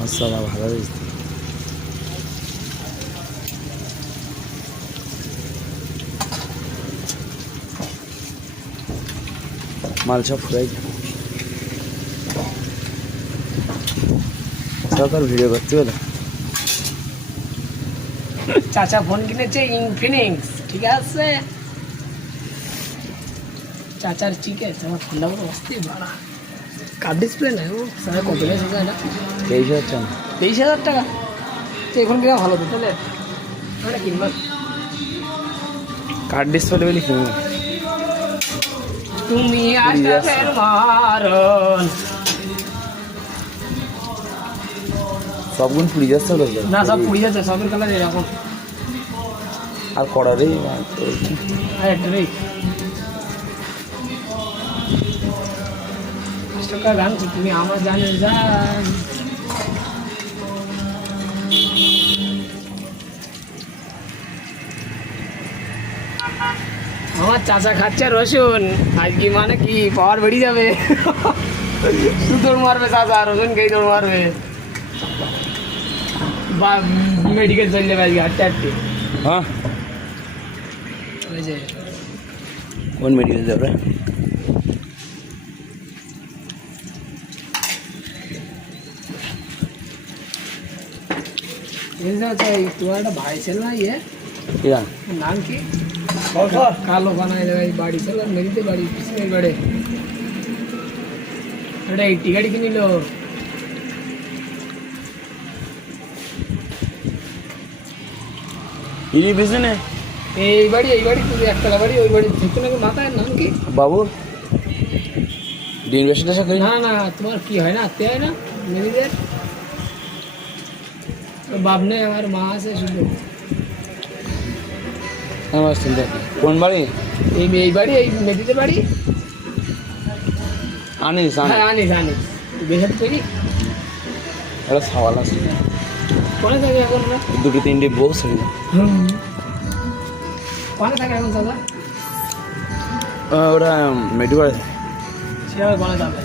মশলা ভালো হয়েছে মাল সব ফুরাই সরকার ভিডিও করতে বলে চাচা ফোন কিনেছে ইনফিনিক্স ঠিক আছে? চাচার ঠিক আছে আমার ফোনটা অস্থির বাড়া। কার ডিসপ্লে নাই ও সারা কত? লেগেছে এটা তেইশ হচ্ছে না তেইশ হাজার টাকা? তো এখন কিনা ভালো তো তাহলে? ওটা কিনবা। কার্ড ডিসপ্লে বলি কিনবো। তুমি। আকাশের মারণ। সবগুন পুড়ি যাচ্ছে না সব পুড়ি যাচ্ছে সবের কালার এরকম। আর কড়ারে আর একটা রে। টাকা গান তুমি আমার জানে জান আমার চাচা খাচ্ছে রসুন আজকে মানে কি পাওয়ার বেরিয়ে যাবে। দৌড় মারবে চাচা রসুন খেয়ে দৌড় মারবে। বা মেডিকেল চলে যাবে আজকে হাঁটতে হাঁটতে হ্যাঁ। ওই যে। কোন মেডিকেল যাবে? বুঝতে পারছ এই তোমার একটা ভাই ছিল না ইয়ে ইয়া ওর নাম কি কালো বানায় এই বাড়ি ছিল মেরিতে বাড়ি পিছনের বাড়ি ওটা এই টিকাটি কিনিল ইনি পিছনে এই বাড়ি এই বাড়ি তুই একতলা বাড়ি ওই বাড়ি পিছনে মাথায় নাম কি বাবু দিন বেশি দেশা করি না না তোমার কি হয় না আত্মীয় হয় না মেরিদের ওর বাপ নেই আমার মা আছে শুধু আমার চিন্তা কোন বাড়ি? এই এই বাড়ি এই মেদিতে বাড়ি। আনিস হ্যাঁ আনিস আনিস। বেহার তৈরি ওরা সওয়াল আছে। কোনে থাকে এখন? দুটো তিনটে বউ ছেড়ে হুম। কোনে থাকে এখন দাদা? ওরা মেডিকেল সে আবার কোনে যাবে